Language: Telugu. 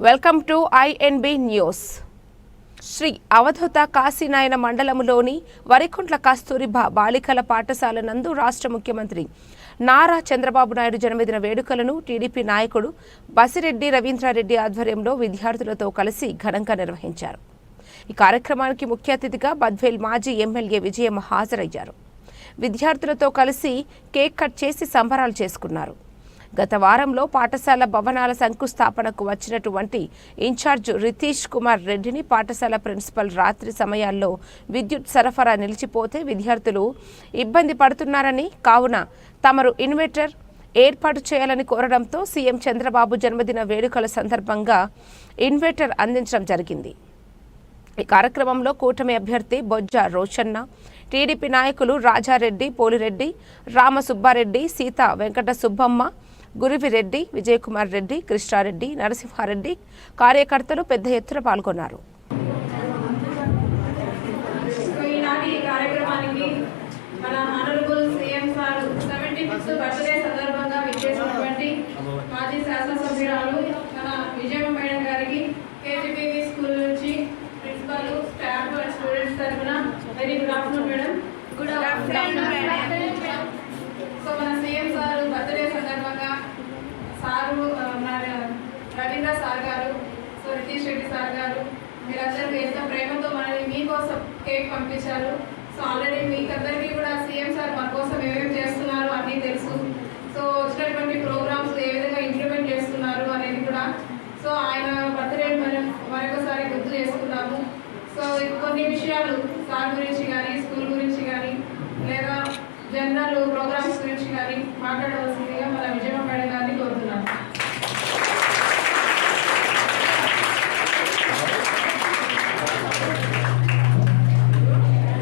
Welcome to INB news. Shri Avadhuta Kasinayana మండలంలోని వరికుంట్ల కస్తూరిబా బాలికల పాఠశాల నందు రాష్ట్ర ముఖ్యమంత్రి నారా చంద్రబాబు నాయుడు జన్మదిన వేడుకలను టీడీపీ నాయకుడు బసిరెడ్డి రవీంద్రారెడ్డి ఆధ్వర్యంలో విద్యార్థులతో కలిసి ఘనంగా నిర్వహించారు. ఈ కార్యక్రమానికి ముఖ్య అతిథిగా బద్వేల్ మాజీ ఎమ్మెల్యే విజయమ్మ హాజరయ్యారు. విద్యార్థులతో కలిసి కేక్ కట్ చేసి సంబరాలు చేసుకున్నారు. గత వారంలో పాఠశాల భవనాల శంకుస్థాపనకు వచ్చినటువంటి ఇన్ఛార్జ్ రితీష్ కుమార్ రెడ్డిని పాఠశాల ప్రిన్సిపల్ రాత్రి సమయాల్లో విద్యుత్ సరఫరా నిలిచిపోతే విద్యార్థులు ఇబ్బంది పడుతున్నారని కావున తమరు ఇన్వర్టర్ ఏర్పాటు చేయాలని కోరడంతో సీఎం చంద్రబాబు జన్మదిన వేడుకల సందర్భంగా ఇన్వర్టర్ అందించడం జరిగింది. ఈ కార్యక్రమంలో కూటమి అభ్యర్థి బొజ్జ రోషన్న టీడీపీ నాయకులు రాజారెడ్డి పోలిరెడ్డి రామసుబ్బారెడ్డి సీత వెంకట సుబ్బమ్మ గురివిరెడ్డి విజయకుమార్ రెడ్డి కృష్ణారెడ్డి నరసింహారెడ్డి కార్యకర్తలు పెద్ద ఎత్తున పాల్గొన్నారు. Very good afternoon madam. Good afternoon CM sir seventy fifth birthday సందర్భంగా విచ్చేసినటువంటి మాజీ శాసనసభ్యురాలు మన విజయమ్మ మేడం గారికి కేజీబీవీ స్కూల్ నుంచి ప్రిన్సిపల్ స్టాఫ్ అండ్ స్టూడెంట్స్ తరఫున very good afternoon madam good afternoon so మన సీఎం సార్ బర్త్డే సందర్భంగా సారు ఆ, మన రవీంద్ర సార్ గారు సో రితీష్ రెడ్డి సార్ గారు మీరందరూ ఎంతో ప్రేమతో కోసం కేక్ పంపించారు. సో ఆల్రెడీ మీకందరికీ కూడా సీఎం సార్ మన కోసం ఏమేమి చేస్తున్నారు అన్నీ తెలుసు. సో వచ్చినటువంటి ప్రోగ్రామ్స్ ఏ విధంగా ఇంప్లిమెంట్ చేస్తున్నారు అనేది కూడా. సో ఆయన బర్త్డే మనం మరొకసారి గుర్తు చేసుకున్నాము. సో కొన్ని విషయాలు సార్ గురించి కానీ స్కూల్ గురించి కానీ లేదా జనరల్ ప్రోగ్రామ్స్ గురించి కానీ మాట్లాడవలసింది